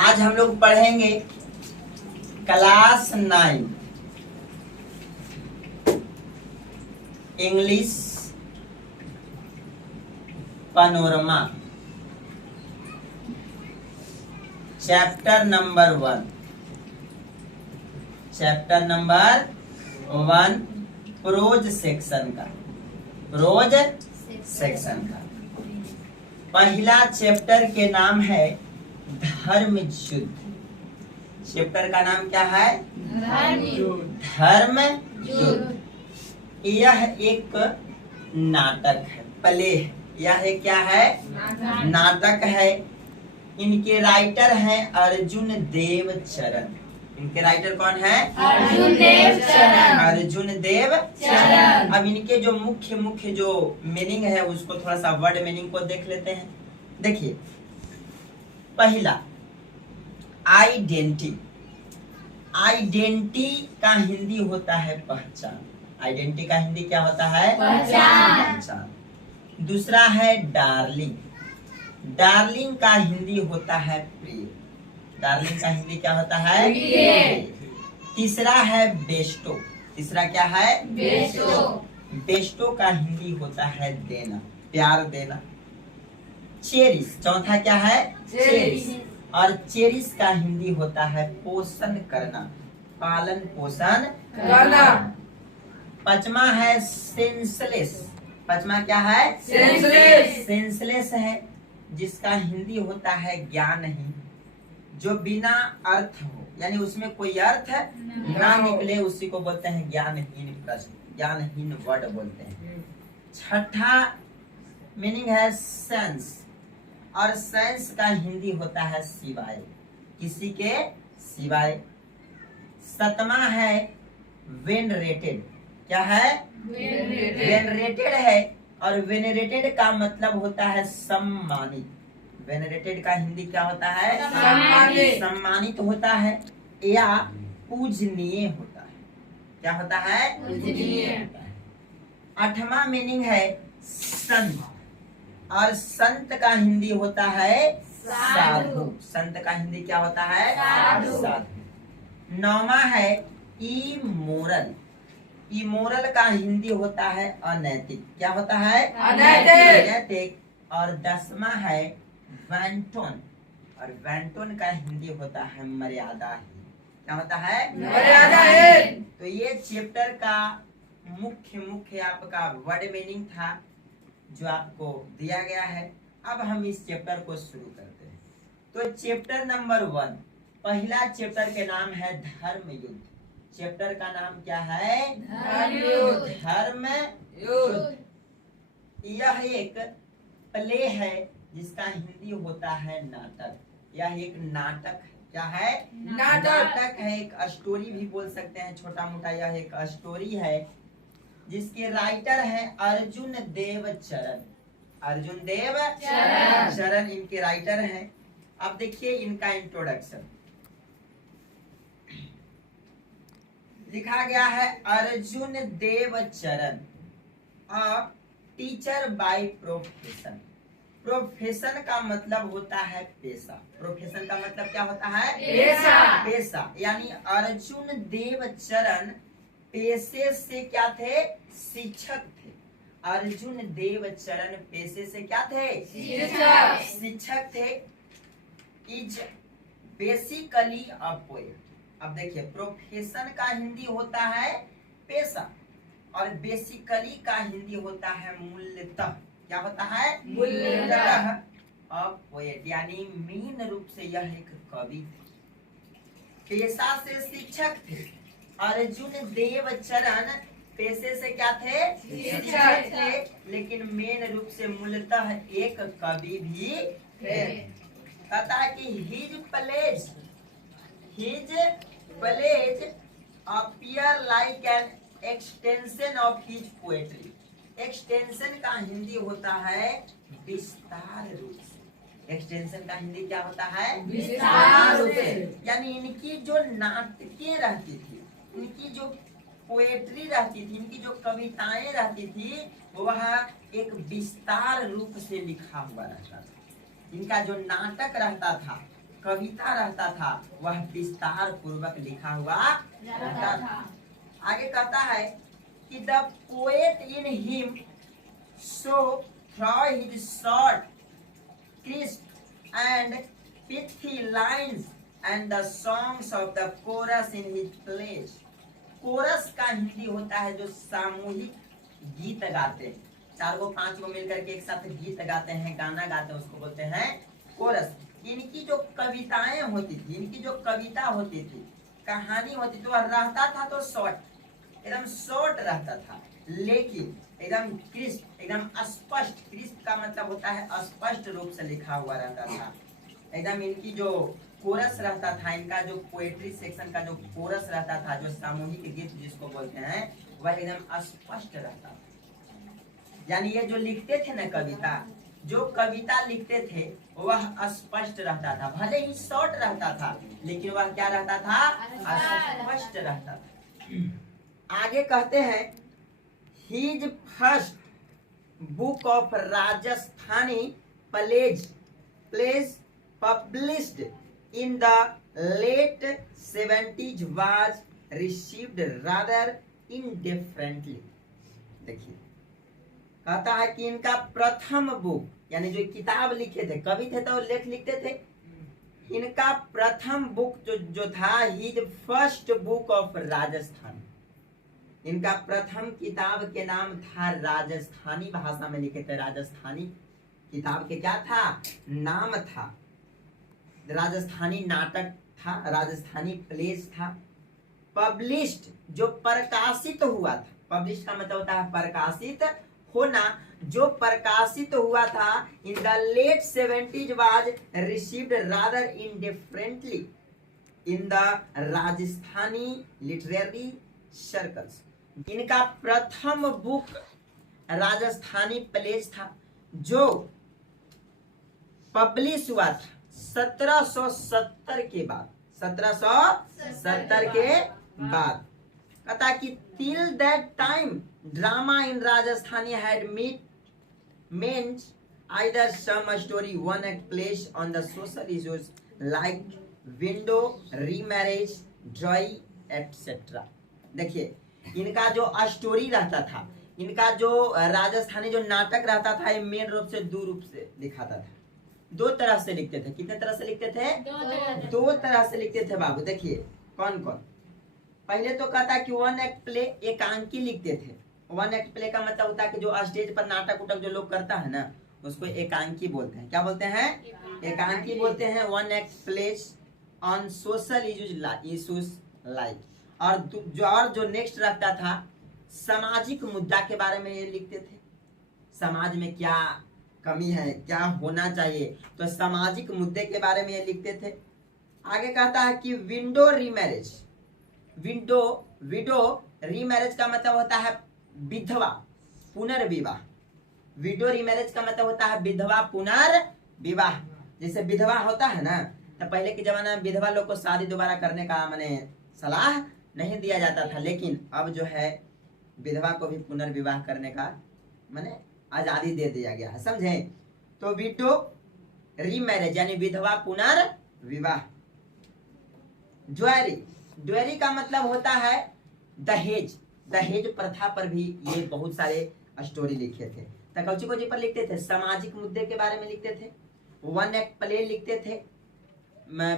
आज हम लोग पढ़ेंगे class 9 English panorama chapter number 1 pros section का पहला चैप्टर के नाम है धर्म युद्ध। चैप्टर का नाम क्या है? धर्म युद्ध। यह एक नाटक है, प्ले है। यह क्या है? नाटक है। इनके राइटर हैं अर्जुन देव चरण। इनके राइटर कौन है? अर्जुन देव चरण। अब इनके जो मुख्य जो मीनिंग है उसको थोड़ा सा वर्ड मीनिंग को देख लेते हैं। देखिए, पहला आइडेंटिटी का हिंदी होता है पहचान। आइडेंटिटी का हिंदी क्या होता है? पहचान। दूसरा है डार्लिंग का हिंदी होता है प्रिय। डार्लिंग का हिंदी क्या होता है? तीसरा है बेस्टो। तीसरा क्या है? बेस्टो का हिंदी होता है देना, प्यार देना। चेरिस, चौथा क्या है? चेरिस। और चेरिस का हिंदी होता है पोषण करना, पालन पोषण करना। पांचवा है सेंसलेस। पांचवा क्या है? सेंसलेस है, जिसका हिंदी होता है ज्ञानहीन, जो बिना अर्थ हो, यानी उसमें कोई अर्थ ना निकले, उसी को बोलते हैं ज्ञानहीन प्रश्न, ज्ञानहीन वर्ड बोलते हैं। छठा मीनिंग है सेंस, और सेंस का हिंदी होता है सिवाय, किसी के सिवाय। सतमा है वेनरेटेड। क्या है? वेनरेटेड है, और वेनरेटेड का मतलब होता है सम्मानित। वेनरेटेड का हिंदी क्या होता है? सम्मानित होता है या पूजनीय होता है। क्या होता है? पूजनीय। आठवां मीनिंग है संत, और संत का हिंदी होता है साधु। संत का हिंदी क्या होता है? साधु। नौवां है इमोरल। इमोरल का हिंदी होता है अनैतिक। क्या होता है? अनैतिक। और 10वां है वैंटोन, और वैंटोन का हिंदी होता है मर्यादाहीन। क्या होता है? मर्यादाहीन। तो ये चैप्टर का मुख्य आपका वर्ड मीनिंग था जो आपको दिया गया है। अब हम इस चैप्टर को शुरू करते हैं। तो चैप्टर नंबर 1, पहला चैप्टर के नाम है धर्म युद्ध। चैप्टर का नाम क्या है? धर्म युद्ध। यह एक प्ले है जिसका हिंदी होता है नाटक। यह एक नाटक है। क्या है? नाटक है, एक स्टोरी भी बोल सकते हैं, छोटा मोटा। यह एक स्टोरी है जिसके राइटर हैं अर्जुन देव चरण। अर्जुन देव चरण इनके राइटर हैं। अब देखिए इनका इंट्रोडक्शन लिखा गया है। अर्जुन देव चरण a teacher by profession. Profession का मतलब होता है पेशा। प्रोफेशन का मतलब क्या होता है? पेशा। यानी अर्जुन देव चरण पेशे से क्या थे? शिक्षक थे। अर्जुन देव चरण पेशे से क्या थे? शिक्षक थे। Is basically a poet. अब देखिए, प्रोफेशन का हिंदी होता है पेशा, और बेसिकली का हिंदी होता है मूलतः। क्या होता है? मूलतः। अब पोएट यानी मेन रूप से यह एक कवि थे। पेशा से शिक्षक थे। अर्जुन देव चरण पेशे से क्या थे? शिक्षक थे, लेकिन मेन रूप से मूलतः एक कवि भी थे। कहता है कि his plays appear like an extension of his poetry। Extension का हिंदी होता है विस्तार रूप से। एक्सटेंशन का हिंदी क्या होता है? विस्तार रूप से। यानी इनकी जो नाटकें रहती थी, इनकी जो पोएट्री रहती थी, इनकी जो कविताएं रहती थी, वह एक विस्तार रूप से लिखा हुआ रहता था। इनका जो नाटक रहता था कविता रहता था वह विस्तार पूर्वक लिखा हुआ रहता था। आगे कहता है कि the poet in him so through his short crisp and pithy lines and the songs of the chorus in his plays। Chorus का हिंदी होता है जो सामूहिक गीत गाते हैं, 4 गो 5 गो मिलकर के एक साथ गीत गाते हैं, गाना गाते हैं, उसको बोलते हैं कोरस। इनकी जो कविताएं होती थी, इनकी जो कविता होती थी, कहानी होती थी, वह रहता था तो शॉर्ट, एकदम शॉर्ट रहता था, लेकिन एकदम क्रिस्प, एकदम स्पष्ट। क्रिस्प का मतलब होता है स्पष्ट रूप से लिखा हुआ रहता था। एकदम इनकी जो कोरस रहता था, इनका जो पोएट्री सेक्शन का जो कोरस रहता था, जो सामूहिक गीत जिसको बोलते हैं, वह एकदम स्पष्ट रहता था। यानी ये जो लिखते थे ना कविता, जो कविता लिखते थे वह स्पष्ट रहता था, भले ही शॉर्ट रहता था, लेकिन वह क्या रहता था? स्पष्ट रहता था। आगे कहते हैं His first book of Rajasthani plays published in the late 70s was received rather indifferently। देखिए कहता है कि इनका प्रथम बुक, यानी जो किताब लिखे थे, कवि थे तो लेख लिखते थे, इनका प्रथम बुक जो था, his first book of Rajasthan, इनका प्रथम किताब के नाम था, राजस्थानी भाषा में लिखे थे, राजस्थानी किताब के क्या था? नाम था। राजस्थानी नाटक था, राजस्थानी प्लेस था। पब्लिश्ड, जो प्रकाशित हुआ था, पब्लिश का मतलब होता है प्रकाशित होना, जो प्रकाशित हुआ था, in the late 70s was received rather indifferently in the Rajasthani literary circles. इनका प्रथम बुक राजस्थानी प्लेस था, जो पब्लिश हुआ था 1770 के बाद, 1770 के बाद। कहता कि till that time drama in Rajasthani had meant either some story, one act plays on the social issues like window, remarriage, joy, etc। देखिए इनका जो स्टोरी रहता था, इनका जो राजस्थानी जो नाटक रहता था, ये मेन रूप से 2 रूप से दिखाता था, 2 तरह से लिखते थे। कितने तरह से लिखते थे? 2 तरह से लिखते थे बाबू। देखिए कौन कौन। पहले तो कहता कि 1 एक्ट प्ले, एकांकी लिखते थे। 1 एक्ट प्ले का मतलब होता है कि जो स्टेज पर नाटक उटक जो लोग करता है ना, उसको एकांकी बोलते हैं। क्या बोलते हैं? एकांकी बोलते हैं। 1 act place on social issues like, और जो नेक्स्ट रखता था, सामाजिक मुद्दा के बारे में ये लिखते थे, समाज में क्या कमी है, क्या होना चाहिए, तो सामाजिक मुद्दे के बारे में ये लिखते थे। आगे कहता है कि विडो रीमैरिज, विडो रीमैरिज का मतलब होता है विधवा पुनर्विवाह। विडो रीमैरिज का मतलब होता है विधवा पुनर्विवाह। जैसे विधवा होता है ना, तो पहले के जमाने में विधवा लोग को शादी दोबारा करने का माने सलाह नहीं दिया जाता था, लेकिन अब जो है विधवा को भी पुनर्विवाह करने का माने आजादी दे दिया गया है, समझे? तो विडो रीमैरिज यानी विधवा पुनर्विवाह। ड्वेरी का मतलब होता है दहेज, दहेज प्रथा पर भी ये बहुत सारे स्टोरी लिखे थे। तकौची को जी पर लिखते थे, सामाजिक मुद्दे के बारे में लिखते थे, 1 एक्ट प्ले लिखते थे,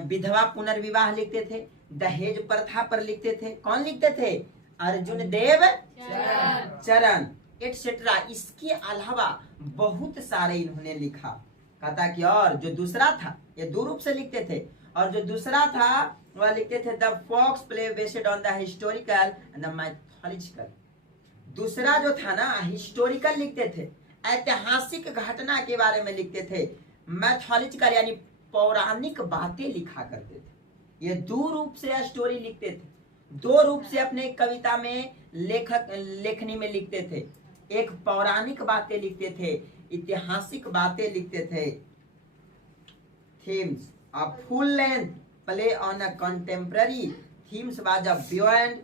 विधवा पुनर्विवाह लिखते थे, दहेज प्रथा पर लिखते थे। कौन लिखते थे? अर्जुन देव चरण एटसेट्रा। इसके अलावा बहुत सारे इन्होंने लिखा। कहता कि और जो दूसरा था, ये 2 रूप से लिखते थे, और जो दूसरा था वह लिखते थे the folks play based on the historical and the mythological. दूसरा जो था ना, हिस्टोरिकल लिखते थे, ऐतिहासिक घटना के बारे में लिखते थे, मैथोलॉजिकल यानी पौराणिक बातें लिखा करते थे। ये 2 रूप से स्टोरी लिखते थे, 2 रूप से अपने कविता में लेखनी में लिखते थे। एक पौराणिक बातें लिखते थे, ऐतिहासिक बातें लिखते थे। Themes a full length play on a contemporary themes was a beyond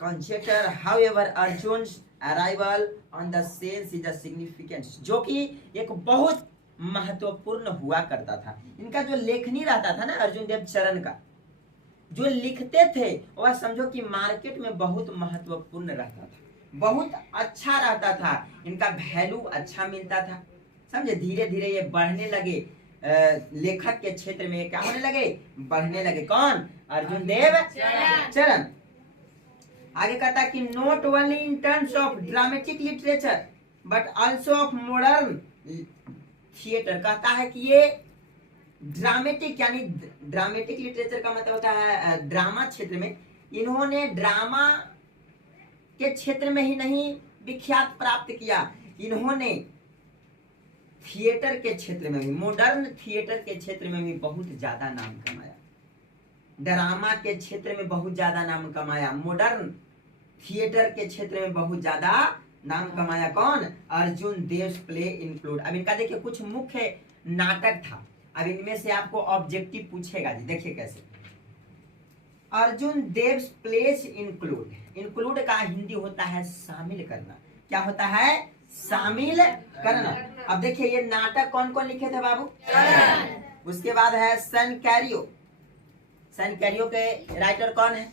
conjecture, however Arjun's arrival on the sense is a significance. जो कि एक बहुत महत्वपूर्ण हुआ करता था। इनका जो लेखनी रहता था ना अर्जुन देव चरण का, जो लिखते थे वह समझो कि मार्केट में बहुत महत्वपूर्ण रहता था, बहुत अच्छा रहता था, इनका वैल्यू अच्छा मिलता था। समझे, धीरे धीरे ये बढ़ने लगे, लेखक के क्षेत्र में क्या होने लगे, बढ़ने लगे। कौन? अर्जुन देव चरण। आगे कहता है कि not only in terms of dramatic literature but also of modern theatre. कहता है कि ये ड्रामेटिक यानी ड्रामेटिक लिटरेचर का मतलब होता है ड्रामा क्षेत्र में, इन्होंने ड्रामा के क्षेत्र में ही नहीं विख्यात प्राप्त किया, इन्होंने थिएटर के क्षेत्र में भी, मॉडर्न थिएटर के क्षेत्र में भी बहुत ज्यादा नाम कमाया, ड्रामा के क्षेत्र में बहुत ज्यादा नाम कमाया, मॉडर्न थिएटर के क्षेत्र में बहुत ज्यादा नाम कमाया। कौन? अर्जुन देव प्ले इंक्लूड। अब इनका देखिए कुछ मुख्य नाटक था, अब इनमें से आपको ऑब्जेक्टिव पूछेगा जी, देखिए कैसे। अर्जुन देव प्लेस इंक्लूड, इंक्लूड का हिंदी होता है शामिल करना। क्या होता है? शामिल करना। अब देखिए ये नाटक कौन कौन लिखे थे बाबू? उसके बाद है सन कैरियो, सन कैरियो के राइटर कौन है?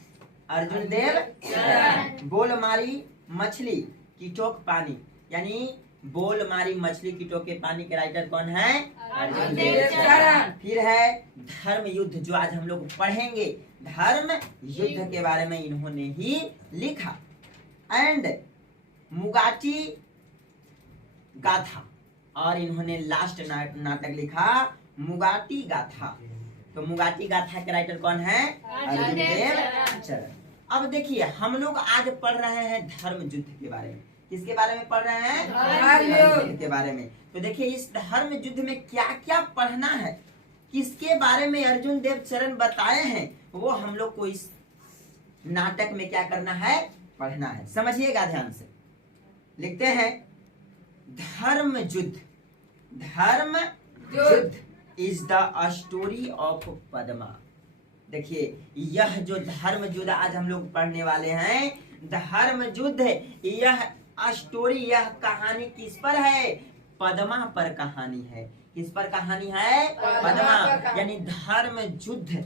अर्जुन देव। बोल मारी मछली कीटोक पानी, यानी बोल मारी मछली कीटों के पानी के राइटर कौन है? अर्जुन देव। फिर है धर्म युद्ध, जो आज हम लोग पढ़ेंगे, धर्म युद्ध के बारे में इन्होंने ही लिखा। एंड मुगाटी गाथा, और इन्होंने लास्ट नाटक लिखा मुगाटी गाथा। तो मुगाटी गाथा के राइटर कौन है? अर्जुन देव चरण। अब देखिए हम लोग आज पढ़ रहे हैं धर्म युद्ध के बारे में। किसके बारे में पढ़ रहे हैं? धर्म युद्ध के बारे में। तो देखिए इस धर्म युद्ध में क्या क्या पढ़ना है, किसके बारे में अर्जुन देव चरण बताए हैं, वो हम लोग को इस नाटक में क्या करना है? पढ़ना है। समझिएगा ध्यान से। लिखते हैं धर्म युद्ध, धर्म युद्ध is the story of Padma. देखिए यह जो धर्म युद्ध आज हम लोग पढ़ने वाले हैं, धर्म युद्ध, यह स्टोरी, यह कहानी किस पर है? पद्मा पर कहानी है। किस पर कहानी है? पद्मा। यानी धर्म युद्ध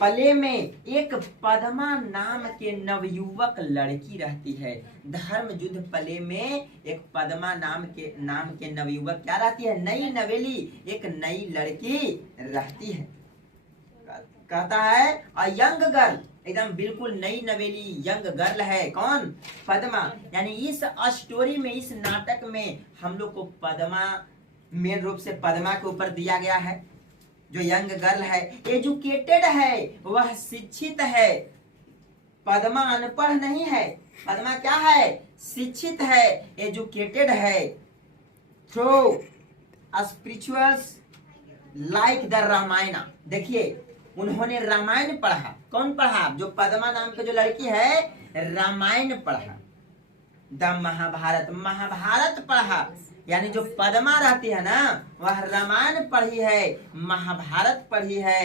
पले में एक पद्मा नाम के नवयुवक लड़की रहती है। धर्म युद्ध पले में एक पद्मा नाम के नवयुवक क्या रहती है? नई नवेली, एक नई लड़की रहती है। कहता है अ यंग गर्ल, एकदम बिल्कुल नई नवेली यंग गर्ल है। कौन? पद्मा। यानी इस स्टोरी में, इस नाटक में हम लोग को पद्मा, मेन रूप से पद्मा के ऊपर दिया गया है। जो यंग गर्ल है, एजुकेटेड है, वह शिक्षित है। पद्मा अनपढ़ नहीं है, पद्मा क्या है? शिक्षित है, एजुकेटेड है। Through spirituals like the Ramayana. देखिए उन्होंने रामायण पढ़ा। कौन पढ़ा? जो पद्मा नाम की जो लड़की है, रामायण पढ़ा। द महाभारत, महाभारत पढ़ा। यानी जो पद्मा रहती है ना, वह रामायण पढ़ी है, महाभारत पढ़ी है,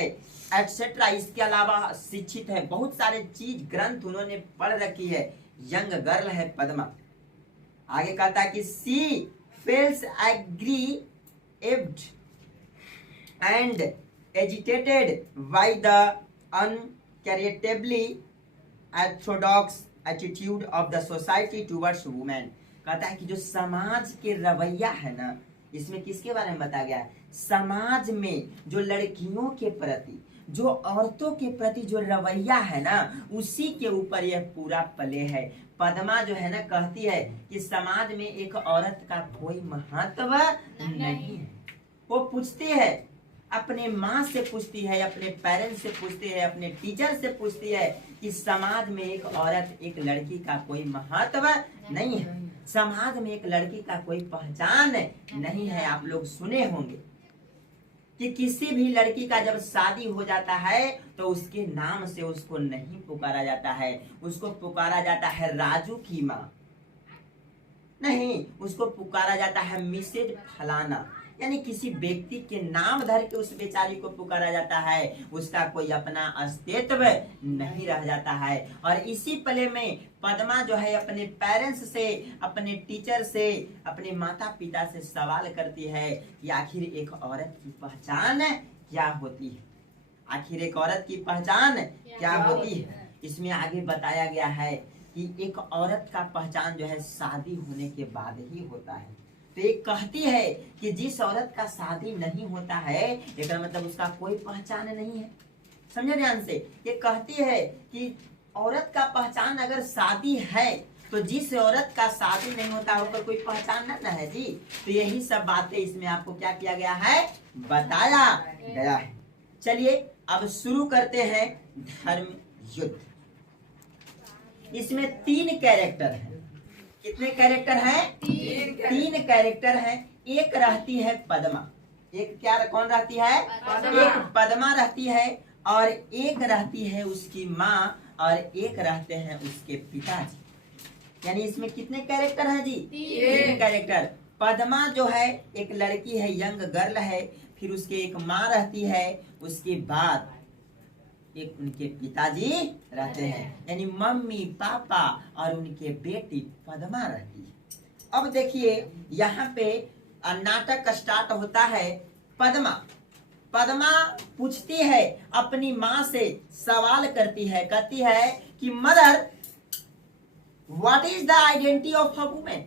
एटसेट्रा। इसके अलावा शिक्षित है, बहुत सारे चीज ग्रंथ उन्होंने पढ़ रखी है। यंग गर्ल है पद्मा। आगे कहता है कि she feels aggrieved and agitated by the uncharitably orthodox attitude of the society towards women. कहता है कि जो समाज के रवैया है ना, इसमें किसके बारे में बताया गया है? समाज में जो लड़कियों के प्रति, जो औरतों के प्रति जो रवैया है ना, उसी के ऊपर यह पूरा पले है। पद्मा जो है ना कहती है कि समाज में एक औरत का कोई महत्व नहीं है। वो पूछती है, अपने माँ से पूछती है, अपने पेरेंट्स से पूछती है, अपने टीचर से पूछती है कि समाज में एक औरत, एक लड़की का कोई महत्व नहीं है, समाज में एक लड़की का कोई पहचान नहीं है। आप लोग सुने होंगे कि किसी भी लड़की का जब शादी हो जाता है तो उसके नाम से उसको नहीं पुकारा जाता है, उसको पुकारा जाता है राजू की माँ, नहीं, उसको पुकारा जाता है मिसेज फलाना, यानी किसी व्यक्ति के नाम धर के उस बेचारी को पुकारा जाता है, उसका कोई अपना अस्तित्व नहीं रह जाता है। और इसी पले में पद्मा जो है अपने पेरेंट्स से, अपने टीचर से, अपने माता पिता से सवाल करती है कि आखिर एक औरत की पहचान क्या होती है, आखिर एक औरत की पहचान क्या होती है। इसमें आगे बताया गया है कि एक औरत का पहचान जो है शादी होने के बाद ही होता है। तो ये कहती है कि जिस औरत का शादी नहीं होता है, एक मतलब उसका कोई पहचान नहीं है। समझे ध्यान से, ये कहती है कि औरत का पहचान अगर शादी है तो जिस औरत का शादी नहीं होता है उसका कोई पहचान ना है जी। तो यही सब बातें इसमें आपको क्या किया गया है, बताया गया है। चलिए अब शुरू करते हैं धर्म युद्ध। इसमें 3 कैरेक्टर हैं। कितने कैरेक्टर हैं? 3 कैरेक्टर हैं। एक रहती है पद्मा, एक क्या कौन रहती है? एक पद्मा रहती है, और एक रहती है उसकी माँ, और एक रहते हैं उसके पिताजी। यानी इसमें कितने कैरेक्टर हैं जी? 3 कैरेक्टर। पद्मा जो है एक लड़की है, यंग गर्ल है, फिर उसके एक माँ रहती है, उसके बाद एक उनके पिताजी रहते हैं, यानी मम्मी पापा और उनके बेटी पद्मा रहती है। अब देखिए यहाँ पे नाटक स्टार्ट होता है। पद्मा पूछती है अपनी माँ से, सवाल करती है, कहती है कि mother what is the identity of a women.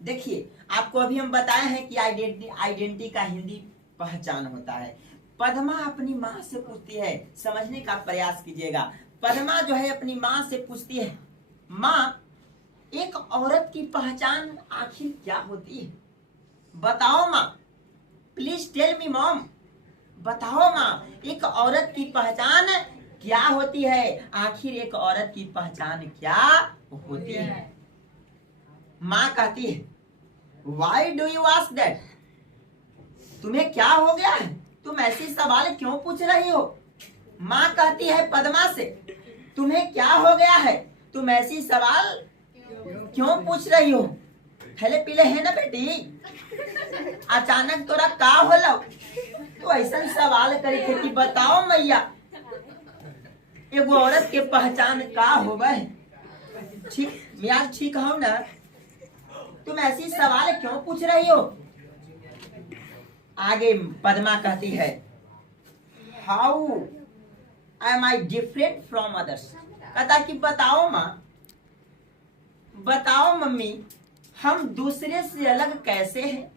देखिए आपको अभी हम बताए हैं कि आइडेंटिटी का हिंदी पहचान होता है। पद्मा अपनी माँ से पूछती है, समझने का प्रयास कीजिएगा। पद्मा जो है अपनी माँ से पूछती है, माँ एक औरत की पहचान आखिर क्या होती है, बताओ माँ, प्लीज टेल मी मॉम, बताओ माँ एक औरत की पहचान क्या होती है, आखिर एक औरत की पहचान क्या होती है। माँ कहती है, why do you ask that, तुम्हें क्या हो गया है, तुम ऐसी सवाल क्यों पूछ रही हो। माँ कहती है पद्मा से, तुम्हें क्या हो गया है, तुम ऐसी सवाल क्यों पूछ रही हो। थैले पीले है ना बेटी, अचानक तोरा का होला, तो ऐसा सवाल करी थे कि बताओ मैया एगो औरत के पहचान का होगा। ठीक मियाज ठीक हो ना, तुम ऐसी सवाल क्यों पूछ रही हो। आगे पद्मा कहती है, how am I different from others. कहता कि बताओ माँ, बताओ मम्मी, हम दूसरे से अलग कैसे हैं,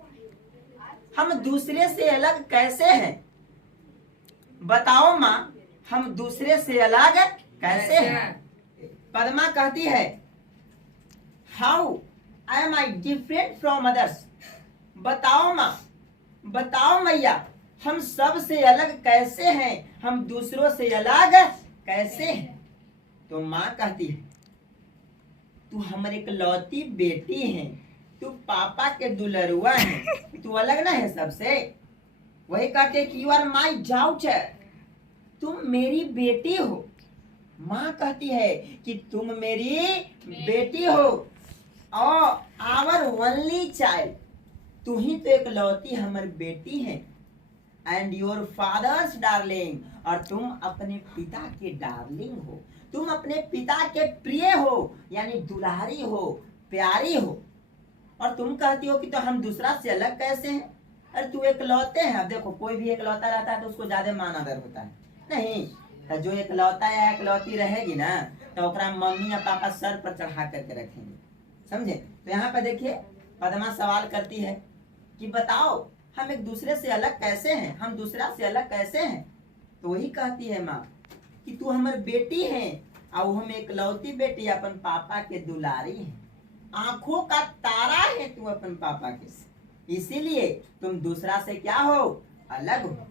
हम दूसरे से अलग कैसे हैं, बताओ माँ हम दूसरे से अलग कैसे हैं। पद्मा कहती है, how am I different from others. बताओ माँ, बताओ मैया, हम सब से अलग कैसे हैं, हम दूसरों से अलग कैसे हैं। तो माँ कहती है, तू हमारे इकलौती बेटी है, तू पापा के दुलरुआ है, तू अलग ना है सबसे। वही कहते कि यू आर माई डॉटर, तुम मेरी बेटी हो। माँ कहती है कि तुम मेरी बेटी हो, और आवर ओनली चाइल्ड, तू ही तो इकलौती हमारी बेटी है। एंड योर फादर्स डार्लिंग, और तुम अपने पिता के डार्लिंग हो, तुम अपने पिता के प्रिय हो, यानी दुलारी हो, प्यारी हो। और तुम कहती हो कि तो हम दूसरा से अलग कैसे हैं। अरे तू इकलौते हैं। अब देखो कोई भी इकलौता रहता है तो उसको ज्यादा मान आदर होता है, नहीं तो जो इकलौता या इकलौती रहेगी ना, तो ओकरा मम्मी या पापा सर पर चढ़ा करके रखेंगे, समझे। तो यहाँ पे देखिए पद्मा सवाल करती है कि बताओ हम एक दूसरे से अलग कैसे हैं, हम दूसरा से अलग कैसे हैं। तो वही कहती है माँ कि तू हमारी बेटी है, और हम इकलौती बेटी अपन पापा के दुलारी है, आंखों का तारा है तू अपन पापा के, इसीलिए तुम दूसरा से क्या हो, अलग हो।